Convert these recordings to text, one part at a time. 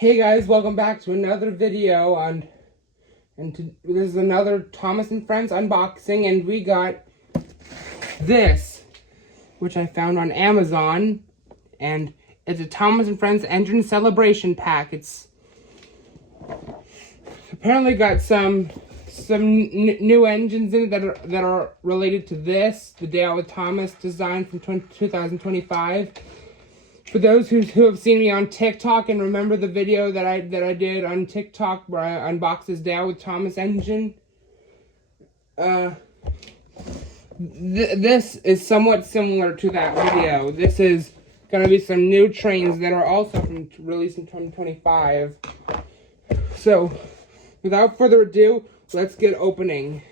Hey guys, welcome back to another video this is another Thomas and Friends unboxing, and we got this, which I found on Amazon, and it's a Thomas and Friends engine celebration pack. It's apparently got some new engines in it that are related to this, the Day Out with Thomas design from 2025. For those who have seen me on TikTok and remember the video that I did on TikTok where I unboxed this Day Out with Thomas engine, this is somewhat similar to that video. This is going to be some new trains that are also released in 2025. So, without further ado, let's get opening.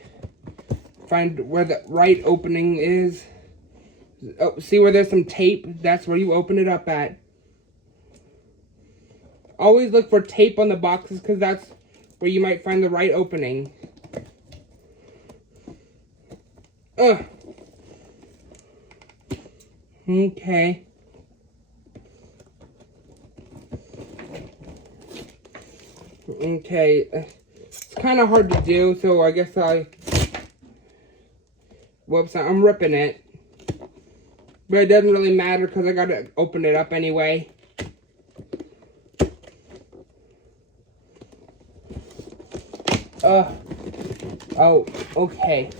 Find where the right opening is. Oh, see where there's some tape? That's where you open it up at. Always look for tape on the boxes because that's where you might find the right opening. Okay. Okay. It's kind of hard to do, so I guess whoops, I'm ripping it. But it doesn't really matter because I gotta open it up anyway. Oh, okay.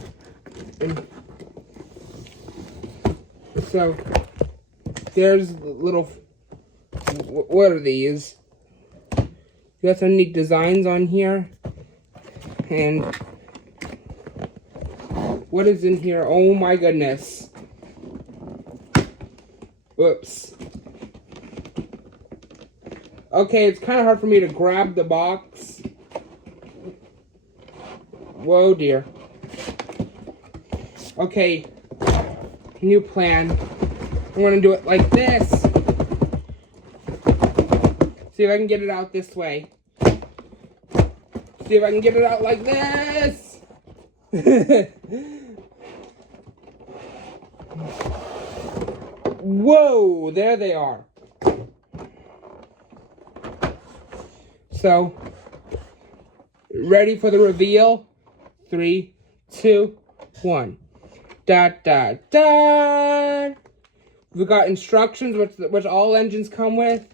So, there's little, what are these? Got some neat designs on here. And, what is in here? Oh my goodness. Whoops. Okay, it's kind of hard for me to grab the box. Whoa, dear. Okay, new plan. I'm going to do it like this. See if I can get it out this way. See if I can get it out like this. Whoa, there they are. So, ready for the reveal? 3, 2, 1. Dot, dot, dot. We got instructions, which all engines come with.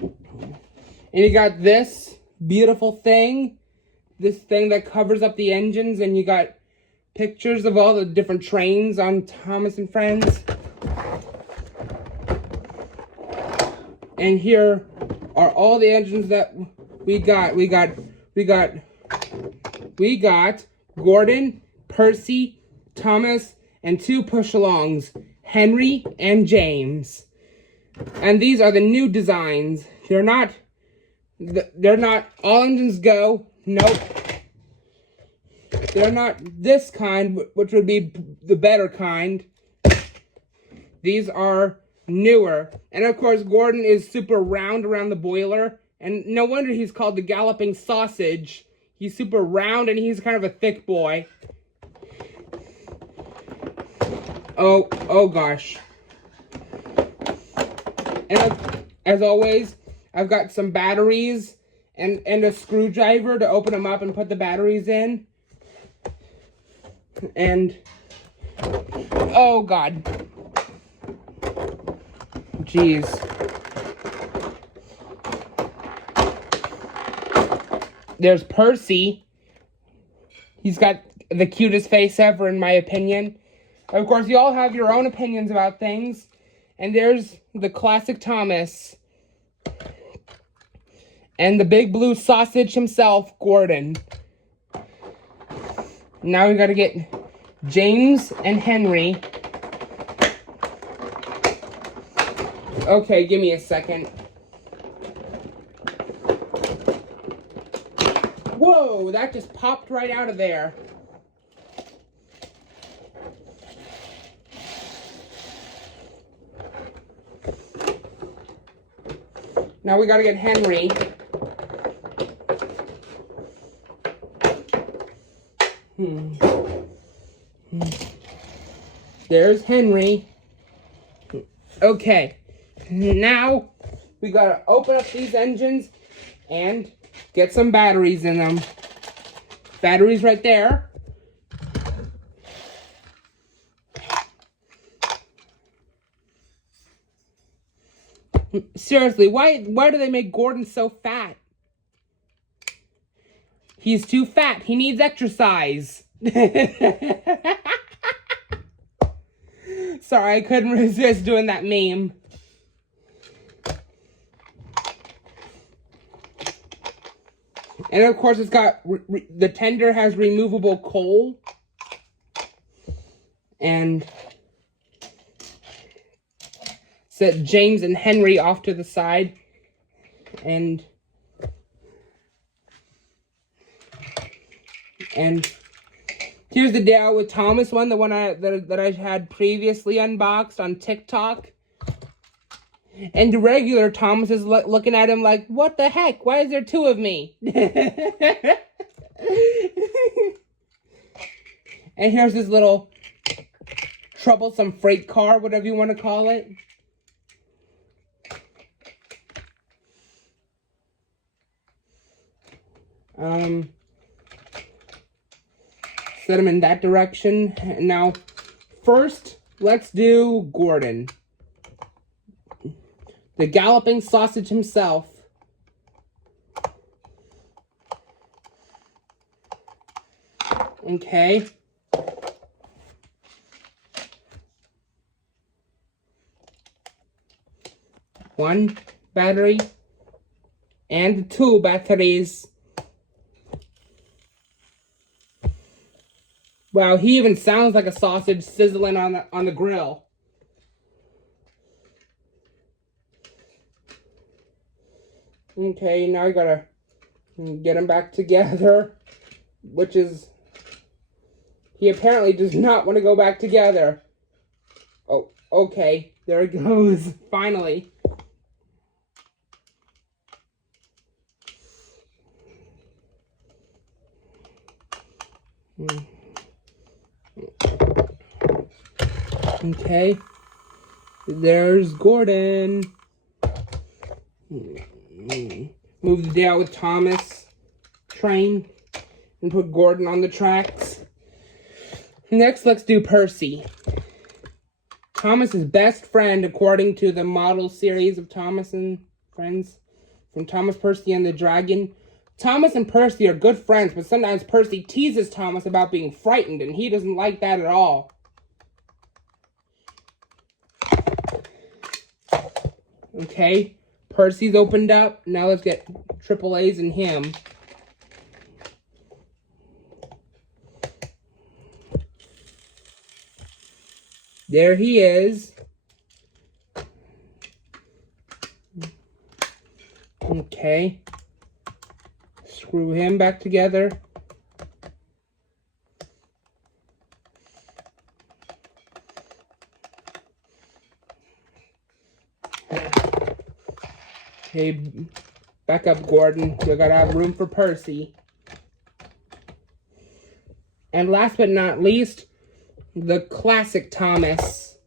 And you got this beautiful thing. This thing that covers up the engines, and you got pictures of all the different trains on Thomas and Friends. And here are all the engines that we got. We got Gordon, Percy, Thomas, and 2 push-alongs, Henry and James. And these are the new designs. They're not all engines go. Nope. They're not this kind, which would be the better kind. These are newer. And of course, Gordon is super round around the boiler. And no wonder he's called the Galloping Sausage. He's super round and he's kind of a thick boy. Oh gosh. And as always, I've got some batteries and a screwdriver to open them up and put the batteries in. And, oh God. Jeez. There's Percy. He's got the cutest face ever, in my opinion. Of course, you all have your own opinions about things. And there's the classic Thomas. And the big blue sausage himself, Gordon. Now we gotta get James and Henry. Okay, give me a second. Whoa, that just popped right out of there. Now we gotta get Henry. There's Henry. Okay, now we gotta open up these engines and get some batteries in them. Batteries right there. Seriously, why do they make Gordon so fat? He's too fat. He needs exercise. Sorry, I couldn't resist doing that meme. And of course, it's got the tender has removable coal. And set James and Henry off to the side. And here's the Dale with Thomas one, the one that I had previously unboxed on TikTok. And the regular Thomas is looking at him like, what the heck? Why is there two of me? And here's this little troublesome freight car, whatever you want to call it. Set him in that direction. Now, first, let's do Gordon. The galloping sausage himself. Okay. One battery and two batteries. Wow, he even sounds like a sausage sizzling on the grill. Okay, now I gotta get him back together, which is, he apparently does not want to go back together. Oh, okay, there it goes, finally. Okay, there's Gordon. Move the Dale with Thomas train and put Gordon on the tracks. Next, let's do Percy. Thomas's best friend, according to the model series of Thomas and Friends, from Thomas, Percy, and the Dragon. Thomas and Percy are good friends, but sometimes Percy teases Thomas about being frightened, and he doesn't like that at all. Okay, Percy's opened up. Now let's get triple A's in him. There he is. Okay. Screw him back together. Okay, back up, Gordon. We gotta have room for Percy. And last but not least, the classic Thomas.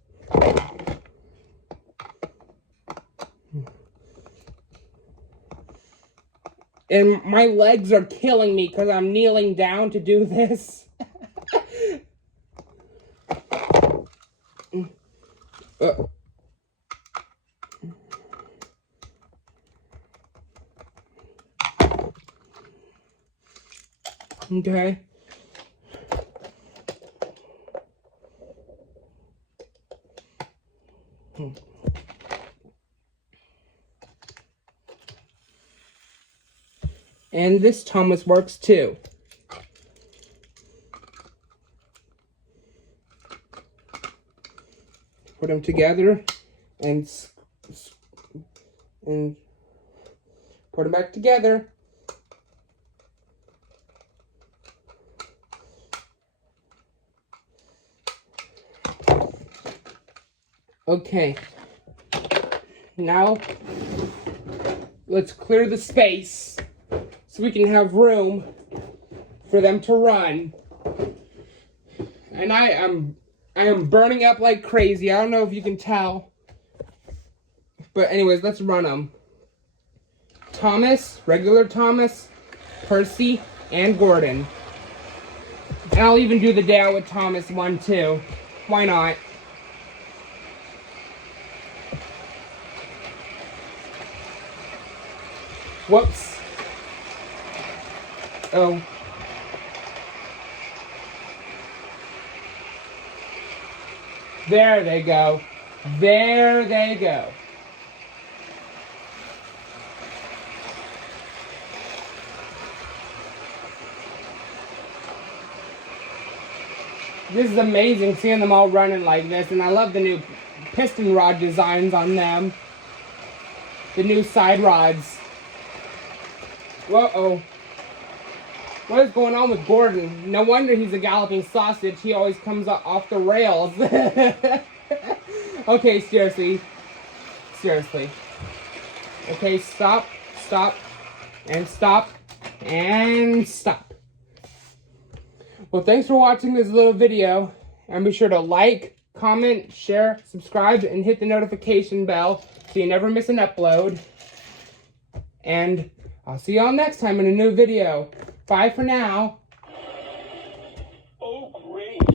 And my legs are killing me because I'm kneeling down to do this. Okay. And this Thomas works too. Put them together and put them back together. Okay. Now let's clear the space so we can have room for them to run. And I am burning up like crazy. I don't know if you can tell. But anyways, let's run them. Thomas, regular Thomas, Percy, and Gordon. And I'll even do the Day Out with Thomas one too. Why not? Whoops. Oh. There they go. There they go. This is amazing seeing them all running like this, and I love the new piston rod designs on them. The new side rods. Whoa-oh. What is going on with Gordon? No wonder he's a galloping sausage. He always comes off the rails. Okay, seriously. Seriously. Okay, stop, stop, and stop, and stop. Well, thanks for watching this little video. And be sure to like, comment, share, subscribe, and hit the notification bell so you never miss an upload. And I'll see y'all next time in a new video. Bye for now.